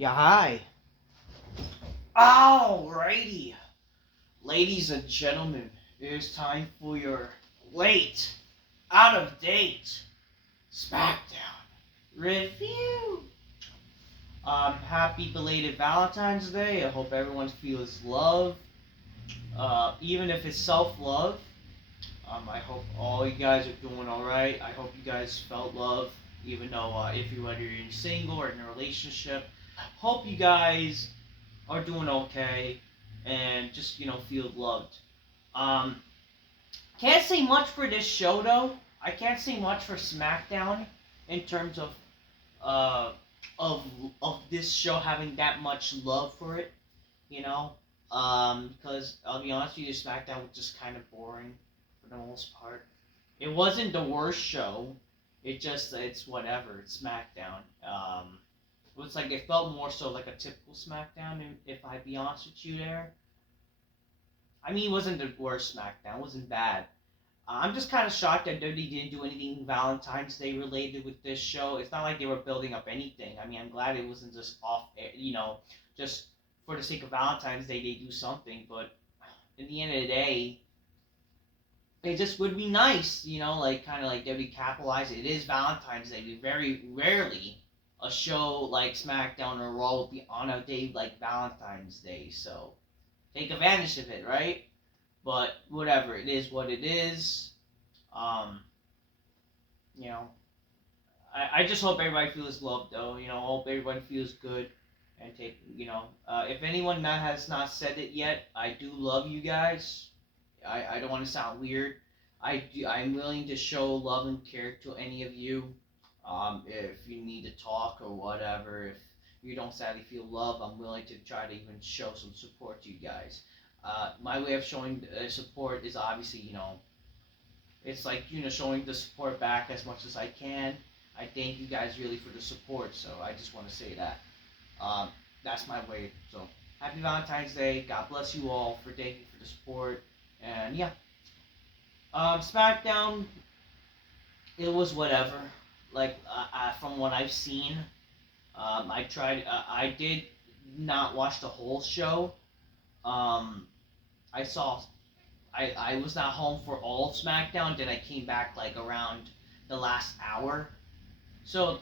Yeah, hi. Alrighty. Ladies and gentlemen, it is time for your late, out of date Smackdown review. Happy belated Valentine's Day. I hope everyone feels love. Even if it's self-love. I hope all you guys are doing alright. I hope you guys felt love, even though if you whether you're single or in a relationship. Hope you guys are doing okay and just feel loved. Um, can't say much for this show though. I can't say much for SmackDown in terms uh of of this show having that much love for it. You know, because I'll be honest with you, SmackDown was just kind of boring for the most part. It wasn't the worst show. It's whatever. It's SmackDown. It was like it felt more so like a typical SmackDown. If I be honest with you, there. I mean, it wasn't the worst SmackDown. It wasn't bad. I'm just kind of shocked that WWE didn't do anything Valentine's Day related with this show. It's not like they were building up anything. I mean, I'm glad it wasn't just off, just for the sake of Valentine's Day they do something. But in the end of the day, it just would be nice, like kind of like WWE capitalize it. It is Valentine's Day. We very rarely a show like SmackDown or Raw will be on a day like Valentine's Day. So take advantage of it, right? But whatever, it is what it is. Um, you know, I just hope everybody feels loved, though. Hope everybody feels good. And if anyone has not said it yet, I do love you guys. I don't want to sound weird. I'm willing to show love and care to any of you. If you need to talk or whatever, if you don't sadly feel love, I'm willing to try to even show some support to you guys. My way of showing support is obviously, it's like, showing the support back as much as I can. I thank you guys really for the support, so I just want to say that. That's my way. So, happy Valentine's Day. God bless you all for thank you for the support. And yeah. SmackDown, it was whatever. Like, from what I've seen, I did not watch the whole show. I saw, I was not home for all of SmackDown, then I came back like around the last hour. So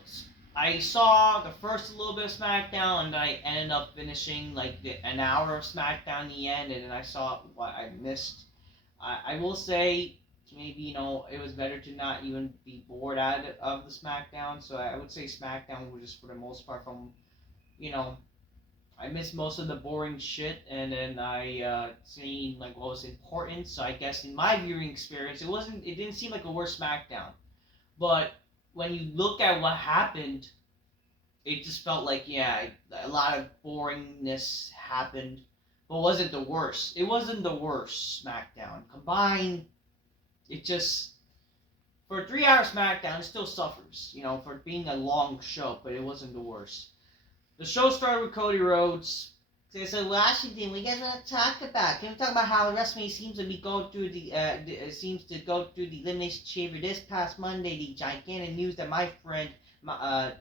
I saw the first little bit of SmackDown, and I ended up finishing like an hour of SmackDown in the end, and then I saw what I missed. I will say maybe it was better to not even be bored out of the SmackDown. So I would say SmackDown was just for the most part from you know I missed most of the boring shit, and then I seen like what was important. So I guess in my viewing experience, it didn't seem like a worse SmackDown. But when you look at what happened, it just felt like a lot of boringness happened, but wasn't the worst. It wasn't the worst SmackDown combined. It just for a 3 hour SmackDown, it still suffers, for being a long show, but it wasn't the worst. The show started with Cody Rhodes. So Washington, what you guys want to talk about? Can we talk about how WrestleMania seems to be going through seems to go through the Elimination Chamber this past Monday? The gigantic news that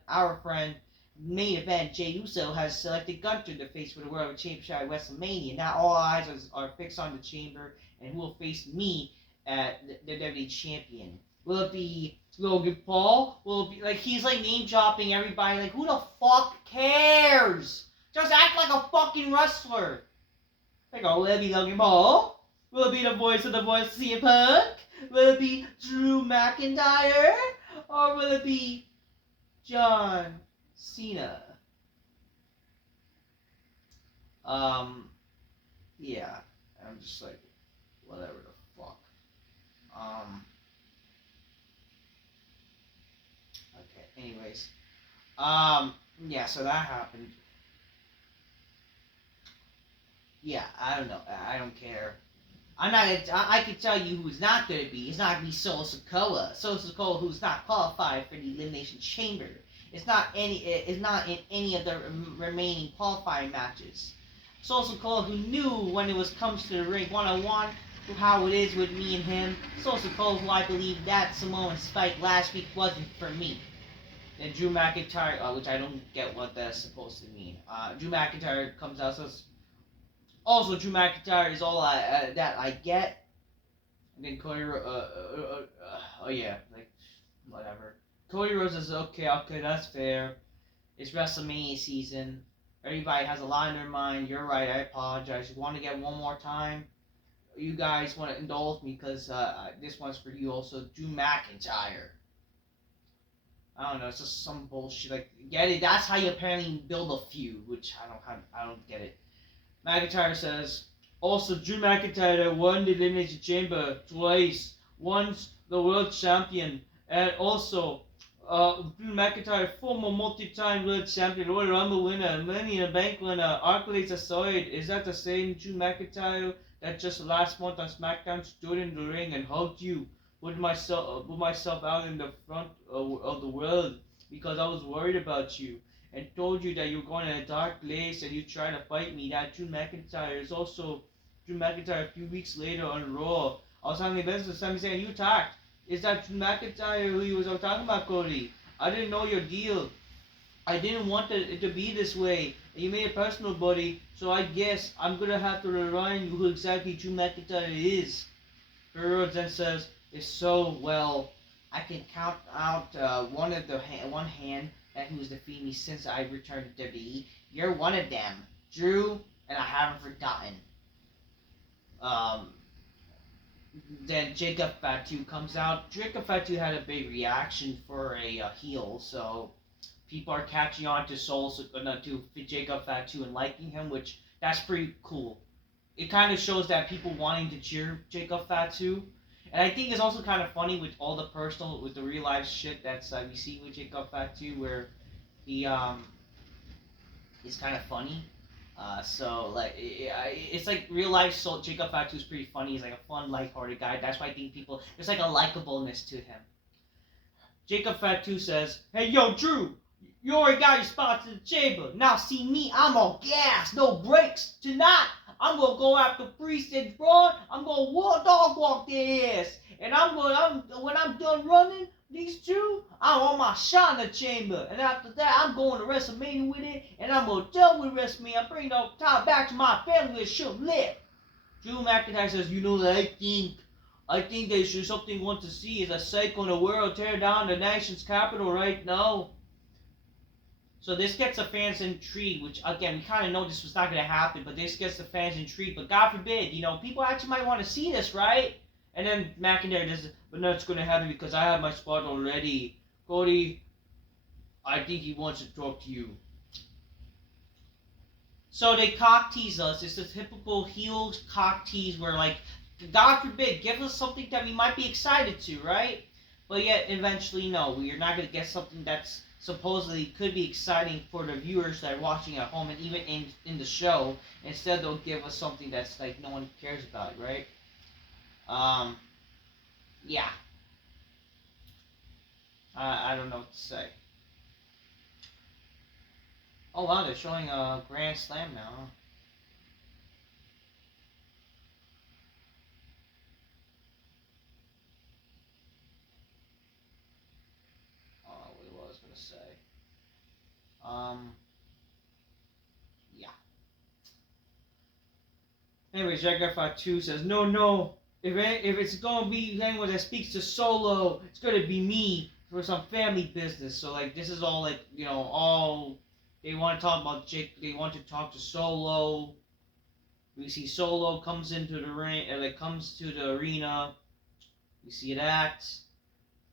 our friend, main event Jey Uso has selected Gunther to face for the World Championship at WrestleMania. Now all eyes are fixed on the Chamber and who will face me at the WWE Champion. Will it be Logan Paul? Will it be he's name dropping everybody? Who the fuck cares? Just act like a fucking wrestler. Will it be Logan Paul? Will it be the voice of CM Punk? Will it be Drew McIntyre? Or will it be John Cena? Yeah. I'm just whatever the fuck. Okay, anyways. Yeah, so that happened. Yeah, I don't know. I don't care. I can tell you who's not going to be. It's not going to be Solo Sikoa. Solo Sikoa, who's not qualified for the Elimination Chamber. It's not in any of the remaining qualifying matches. Solo Sikoa, who knew when it comes to the ring one-on-one, how it is with me and him. Solo Sikoa, who I believe that Samoan Spike last week wasn't for me. And Drew McIntyre, which I don't get what that's supposed to mean. Drew McIntyre comes out and says, also Drew McIntyre is all that I get. And then oh yeah, like whatever. Cody Rhodes says, okay, that's fair. It's WrestleMania season. Everybody has a lot in their mind. You're right. I apologize. You want to get one more time? You guys want to indulge me because this one's for you also. Drew McIntyre. I don't know. It's just some bullshit. Like, get it? That's how you apparently build a feud, which I don't get it. McIntyre says, also Drew McIntyre won the Elimination Chamber twice. Once the world champion, and also Drew McIntyre, former multi-time world champion, Royal Rumble winner, Money in the Bank winner, accolades aside. Is that the same Drew McIntyre that just last month on SmackDown stood in the ring and hugged you? Put myself out in the front of the world because I was worried about you and told you that you were going in a dark place and you tried to fight me. That Drew McIntyre is also Drew McIntyre a few weeks later on Raw. I was having a business with saying you attacked. Is that Drew McIntyre who you was talking about, Cody? I didn't know your deal. I didn't want it to be this way. You made it personal, buddy. So I guess I'm gonna have to remind you who exactly Drew McIntyre is. Rhodes then says, "It's so well. I can count out one hand that who's defeated me since I returned to WWE. You're one of them, Drew, and I haven't forgotten." Then Jacob Fatu comes out. Jacob Fatu had a big reaction for a heel, so people are catching on to to Jacob Fatu and liking him, which that's pretty cool. It kind of shows that people wanting to cheer Jacob Fatu. And I think it's also kind of funny with all the real life shit that's we see with Jacob Fatu, where he is kind of funny. So like it's like real life. So Jacob Fatu is pretty funny. He's like a fun, lighthearted guy. That's why I think there's like a likableness to him. Jacob Fatu says, "Hey yo, Drew, you already got your spot to the chamber. Now see me, I'm on gas, no brakes. Tonight, I'm gonna go after Priest and Braun. I'm gonna dog walk their ass, and when I'm done running these two, I'm on my shot in the chamber. And after that, I'm going to WrestleMania with it, and I'm gonna done with WrestleMania. I'm bringing the time back to my family that should live." Drew McIntyre says, "You know, I think there's just something want to see is a cycle in the world tear down the nation's capital right now." So this gets the fans intrigued, which again, we kind of know this was not going to happen, but this gets the fans intrigued. But God forbid, people actually might want to see this, right? And then McIntyre does, "But no, it's going to happen because I have my spot already. Cody, I think he wants to talk to you." So they cock tease us. It's a typical heel cock tease where, like, God forbid, give us something that we might be excited to, right? But yet, eventually, no, we're not going to get something that's supposedly could be exciting for the viewers that are watching at home and even in the show. Instead, they'll give us something that's like no one cares about, right? Yeah. I don't know what to say. Oh wow, they're showing a Grand Slam now, huh? Oh, what I was gonna say. Yeah. Anyways, Jack Fatu says, no. If it's gonna be anyone that speaks to Solo, it's gonna be me for some family business. So like, this is all like, all they want to talk about. Jake, they want to talk to Solo. We see Solo comes into the ring, comes to the arena. We see that,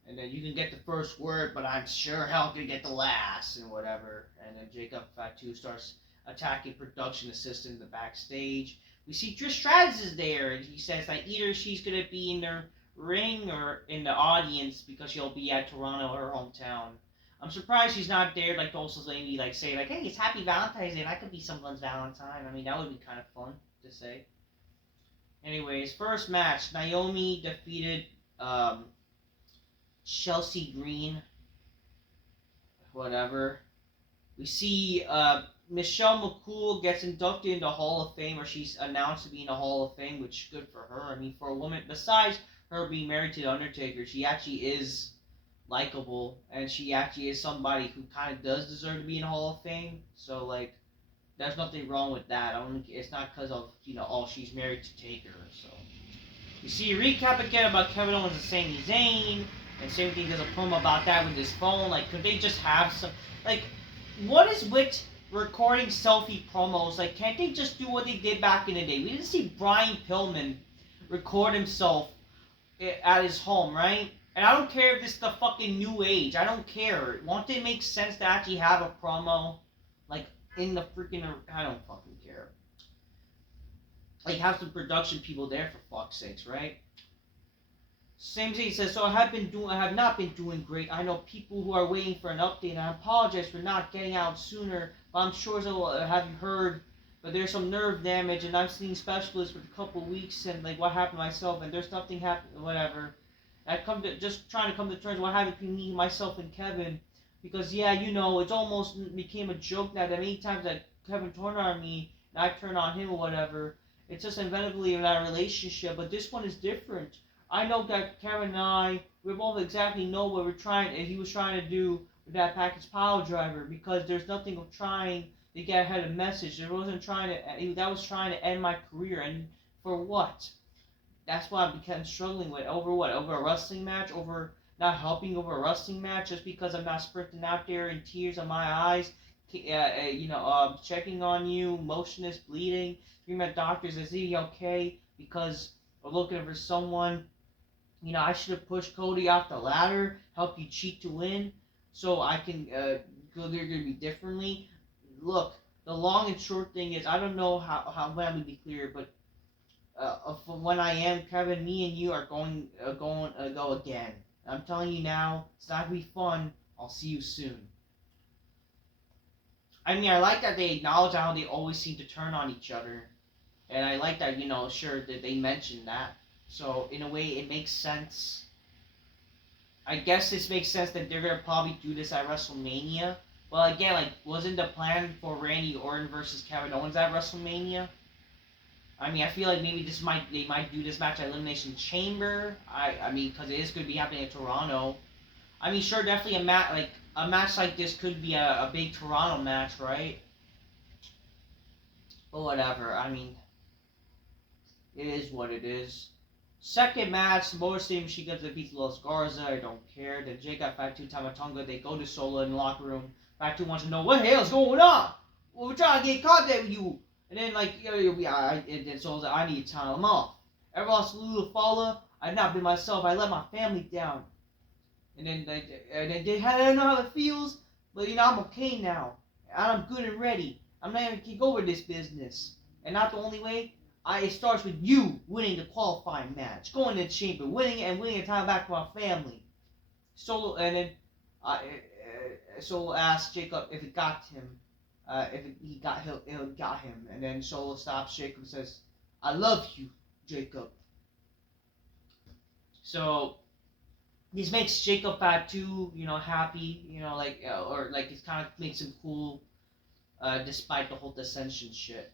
and then you can get the first word, but I'm sure hell can get the last and whatever. And then Jacob Fatu starts attacking production assistant in the backstage. We see Trish Stratus is there, and he says that either she's gonna be in the ring or in the audience because she'll be at Toronto, her hometown. I'm surprised she's not there, like also maybe like say like, "Hey, it's Happy Valentine's Day, and I could be someone's Valentine." I mean, that would be kind of fun to say. Anyways, first match, Naomi defeated Chelsea Green. Whatever. We see Michelle McCool gets inducted into Hall of Fame, or she's announced to be in the Hall of Fame, which is good for her. I mean, for a woman, besides her being married to The Undertaker, she actually is likable, and she actually is somebody who kind of does deserve to be in the Hall of Fame. So like, there's nothing wrong with that. It's not because of oh, she's married to Taker. So you see a recap again about Kevin Owens and Sami Zayn, and same thing does a promo about that with his phone. Like, could they just have some like, what is with recording selfie promos? Like, can't they just do what they did back in the day? We didn't see Brian Pillman record himself at his home, right? And I don't care if this is the fucking new age. I don't care. Won't it make sense to actually have a promo, like, in the freaking... I don't fucking care. Like, have some production people there, for fuck's sakes, right? Same thing, he says, so I have not been doing great. I know people who are waiting for an update, and I apologize for not getting out sooner, but I'm sure they'll have you heard. But there's some nerve damage, and I've seen specialists for a couple of weeks, and like what happened to myself, and there's nothing happened, whatever. Just trying to come to terms with what happened between me, myself, and Kevin, because yeah, it's almost became a joke now that many times that Kevin turned on me, and I turned on him or whatever. It's just inevitably in that relationship, but this one is different. I know that Kevin and we both exactly know what he was trying to do with that package pile driver, because there's nothing of trying to get ahead of message. That was trying to end my career, and for what? That's what I became struggling with. Over what? Over a wrestling match? Over not helping over a wrestling match just because I'm not sprinting out there in tears in my eyes, checking on you, motionless, bleeding. You're my doctors, is he okay? Because we're looking for someone. I should have pushed Cody off the ladder, help you cheat to win, so I can go there to be differently. Look, the long and short thing is, I don't know how when I'm going to be clear, but from when I am, Kevin, me and you are going go again. I'm telling you now, it's not going to be fun. I'll see you soon. I mean, I like that they acknowledge how they always seem to turn on each other. And I like that, sure, that they mentioned that. So, in a way, it makes sense. I guess this makes sense that they're going to probably do this at WrestleMania. Well, again, like, wasn't the plan for Randy Orton versus Kevin Owens at WrestleMania? I mean, I feel like maybe they might do this match at Elimination Chamber. I mean, because it is going to be happening in Toronto. I mean, sure, definitely a match like this could be a big Toronto match, right? But whatever, I mean, it is what it is. Second match, Motor City Machine Guns beats Los Garza. I don't care. Then Jake got Fatu Tamatonga. They go to Solo in the locker room. Fatu wants to know what the hell is going on. Well, we're trying to get in contact with you. And then and then Solo's like, I need to tell him off. Ever lost Lula Fala? I've not been myself. I let my family down. And then I don't know how it feels, but I'm okay now. I'm good and ready. I'm not gonna kick over this business. And not the only way. It starts with you winning the qualifying match, going to the chamber, winning a time back for our family. Solo, and then Solo asks Jacob if it got him, it got him, and then Solo stops Jacob and says, "I love you, Jacob." So this makes Jacob Fatu, happy, or like it kind of makes him cool, despite the whole dissension shit.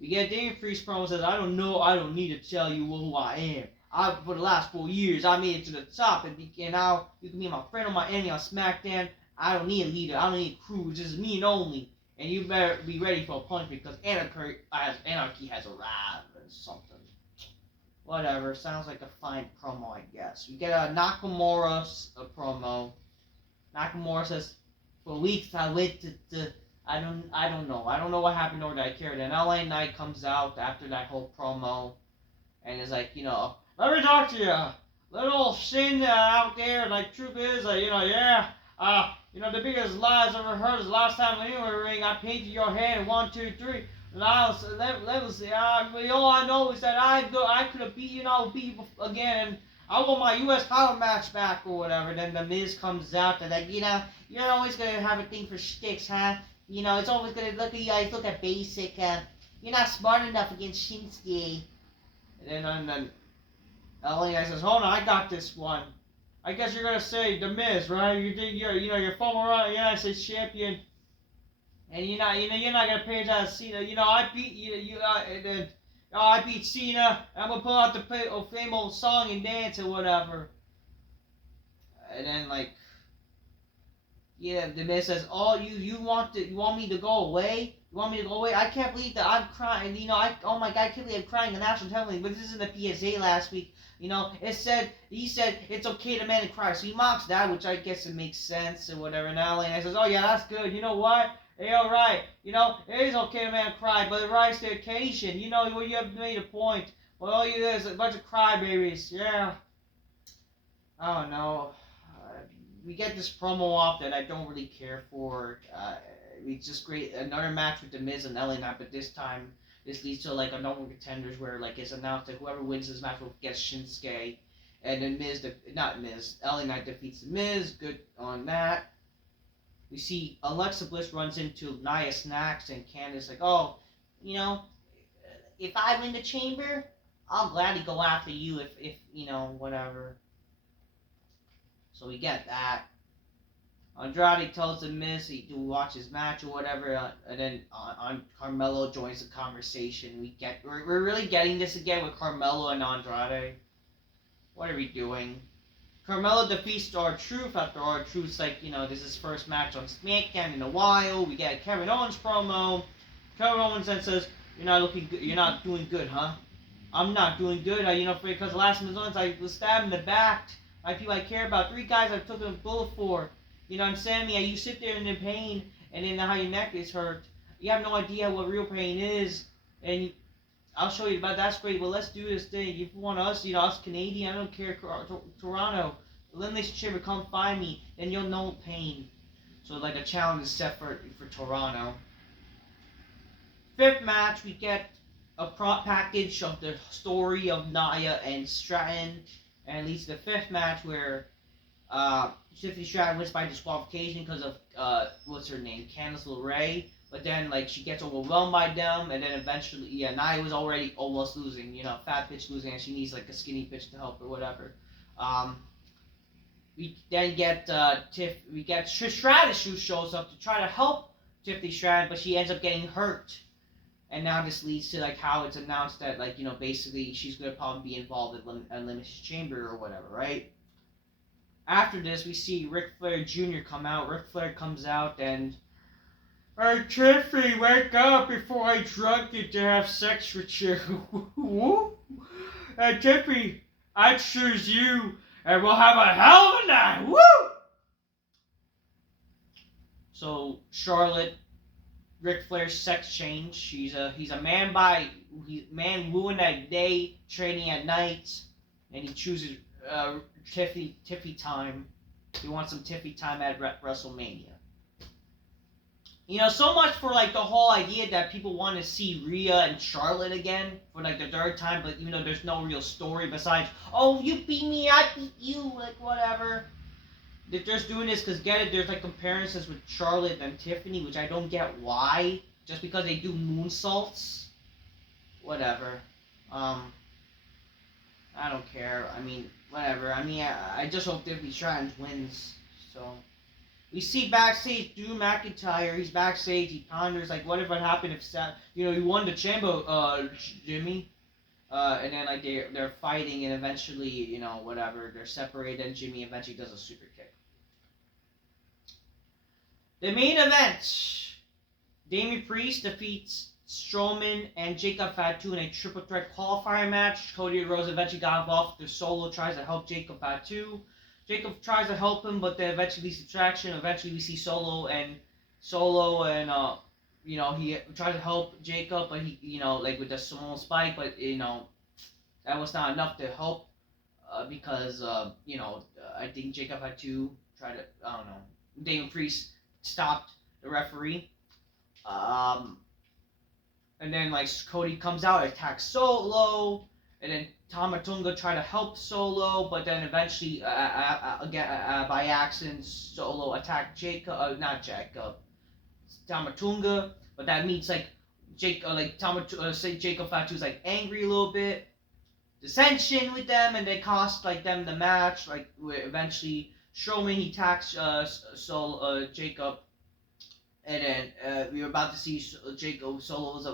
We get Damian Priest promo says, I don't need to tell you who I am. For the last 4 years, I made it to the top, and now you can be my friend or my enemy on SmackDown. I don't need a leader. I don't need a crew. It's just me and only. And you better be ready for a punch because anarchy has arrived or something. Whatever. Sounds like a fine promo, I guess. We get a Nakamura promo. Nakamura says, for weeks I went to I don't know. I don't know what happened nor did I care. Then LA Knight comes out after that whole promo and is like, let me talk to you. Little sin out there, like truth is, the biggest lies I've ever heard is the last time in the ring I painted your hand 1, 2, 3. And all I know is that I could have beat you, beat you again, and I want my U.S. title match back or whatever. Then the Miz comes out and like, you're always gonna have a thing for sticks, huh? It's always gonna look at you guys look at basic. You're not smart enough against Shinsuke. And then LA guy says, "Hold on, I got this one. I guess you're gonna say the Miz, right? You're former United States champion, and you're not gonna pay attention to Cena. I beat you. And then I beat Cena. I'm gonna pull out the famous song and dance or whatever." and then like, yeah, the Miz says, "Oh, you want me to go away? You want me to go away? I can't believe that I'm crying. Oh my God, I can't believe I'm crying in the national television. But this isn't the PSA last week. He said it's okay to man and cry. So he mocks that, which I guess it makes sense and whatever. Now and I says, oh yeah, that's good. You know what? Hey, all right. It is okay to man and cry, but it rise to the occasion. You have made a point. Well, all you is a bunch of crybabies. Yeah. I don't know. We get this promo off that I don't really care for. We just create another match with The Miz and LA Knight, but this time this leads to like a number of contenders where like it's announced that whoever wins this match will get Shinsuke, and then LA Knight defeats The Miz. Good on that. We see Alexa Bliss runs into Nia Snax and Candice like, oh, if I win the chamber, I'll gladly go after you if whatever. So we get that. Andrade tells The Miz to watch his match or whatever, and then Carmelo joins the conversation. We're really getting this again with Carmelo and Andrade. What are we doing? Carmelo defeats R-Truth after R-Truth's like, this is his first match on Smackdown in a while. We get a Kevin Owens promo. Kevin Owens then says, "You're not looking good. You're not doing good, huh? I'm not doing good. Because the last month I was stabbed in the back. People I care about. 3 guys I took a bullet for. And Sammy, you sit there in the pain, and then how your neck is hurt. You have no idea what real pain is. And I'll show you, but that's great. But let's do this thing. If you want us, us Canadian, I don't care. Toronto, Elimination Chamber, come find me, and you'll know pain." So like a challenge is set for Toronto. 5th match, we get a prop package of the story of Nia and Stratton, and it leads to the 5th match where Tiffany Stratton wins by disqualification because of what's her name, Candice LeRae. But then she gets overwhelmed by them, and then eventually Nia was already almost losing, fat bitch losing, and she needs like a skinny bitch to help or whatever. We then get Trish Stratus, who shows up to try to help Tiffany Stratton, but she ends up getting hurt. And now this leads to how it's announced that basically she's gonna probably be involved in Elimination Chamber or whatever, right? After this, we see Ric Flair Jr. come out. Ric Flair comes out and, "Hey, Tiffany, wake up before I drug you to have sex with you." "Hey, Tiffany, I choose you, and we'll have a hell of a night." Woo! So Charlotte, Ric Flair's sex change. He's a man wooing at day, training at night, and he chooses Tiffy time. He wants some Tiffy time at WrestleMania. So much for the whole idea that people want to see Rhea and Charlotte again for the 3rd time, but there's no real story besides, oh, you beat me, I beat you, whatever. They're just doing this because there's comparisons with Charlotte and Tiffany, which I don't get why. Just because they do moonsaults, whatever. I don't care. Whatever. I just hope Tiffany Stratton wins. So we see backstage Drew McIntyre. He's backstage. He ponders what if it happened if he won the chamber, Jimmy. And then they're fighting, and eventually whatever, they're separated, and Jimmy eventually does a super kick. The main event: Damian Priest defeats Strowman and Jacob Fatu in a triple threat qualifier match. Cody Rhodes eventually got involved after Solo tries to help Jacob Fatu. Jacob tries to help him, but then eventually leads to traction. Eventually we see Solo and he tries to help Jacob, but he with the Samoan spike, but that was not enough to help because I think Jacob Fatu tried to, I don't know, Damian Priest stopped the referee. And then Cody comes out, attacks Solo, and then Tamatonga tried to help Solo, but then eventually by accident Solo attacked Tamatonga, but that means Jacob Fatu's angry a little bit, dissension with them, and they cost them the match. Eventually Strowman he attacks Jacob. And then we were about to see Jacob Solo's.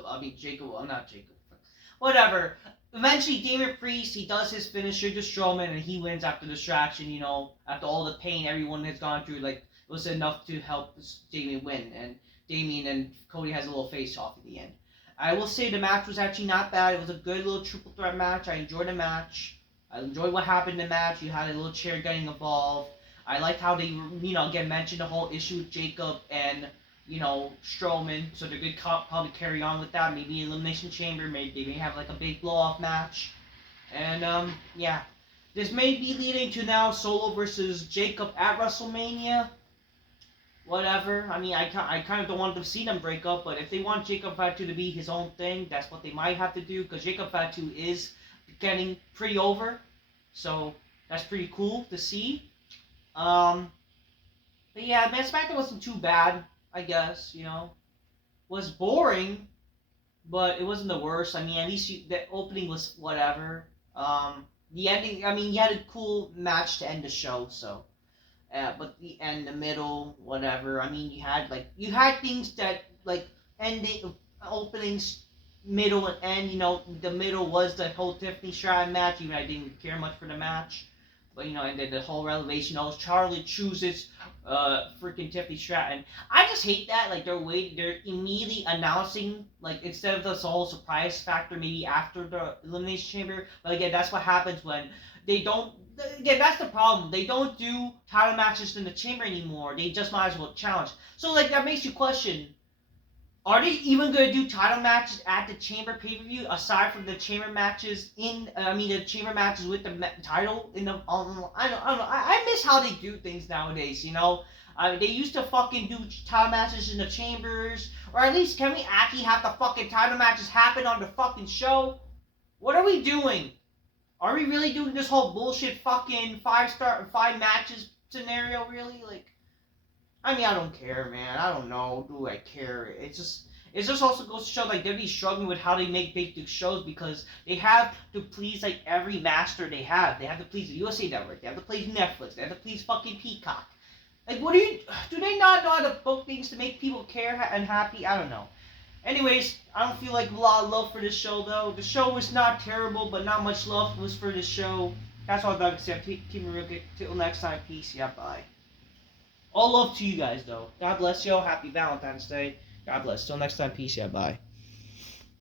Whatever. eventually Damian Priest, he does his finisher to Strowman, and he wins after distraction. After all the pain everyone has gone through, like, it was enough to help Damian win, and Damian and Cody has a little face off at the end. I will say the match was actually not bad. It was a good little triple threat match. I enjoyed the match. I enjoyed what happened in the match. You had a little chair getting involved. I liked how they, again, mentioned the whole issue with Jacob and, Strowman. So they're going to probably carry on with that. Maybe Elimination Chamber. Maybe they may have like a big blow-off match. And, yeah. This may be leading to now Solo versus Jacob at WrestleMania. Whatever. I mean, I kind of don't want to see them break up, but if they want Jacob Fatu to be his own thing, that's what they might have to do, because Jacob Fatu is getting pretty over. So, that's pretty cool to see. But yeah, man, SmackDown wasn't too bad, I guess, Was boring, but it wasn't the worst. I mean, at least the opening was whatever. The ending, I mean, you had a cool match to end the show, so. But the end, the middle, whatever. I mean, you had things that, like, ending, openings, middle, and end. The middle was the whole Tiffany Stratton match, even I didn't care much for the match. But, and then the whole revelation, Charlie chooses freaking Tiffany Stratton. I just hate that. Like, they're immediately announcing, like, instead of this whole surprise factor maybe after the Elimination Chamber. But again, that's what happens when they don't. Again, that's the problem. They don't do title matches in the chamber anymore. They just might as well challenge. So, like, that makes you question, are they even going to do title matches at the chamber pay-per-view aside from the chamber matches the chamber matches with the title in the, I don't know. I miss how they do things nowadays, they used to fucking do title matches in the chambers, or at least can we actually have the fucking title matches happen on the fucking show? What are we doing? Are we really doing this whole bullshit fucking 5 matches scenario, really? Like, I mean, I don't care, man. I don't know. Do I care? It just also goes to show, like, they're struggling with how they make big shows, because they have to please, like, every master they have. They have to please the USA Network. They have to please Netflix. They have to please fucking Peacock. Like, do they not know how to book things to make people care and happy? I don't know. Anyways, I don't feel like a lot of love for this show, though. The show was not terrible, but not much love was for this show. That's all I can say. Keep it real good. Till next time, peace. Yeah, bye. All love to you guys, though. God bless y'all. Happy Valentine's Day. God bless. Till next time, peace. Yeah, bye.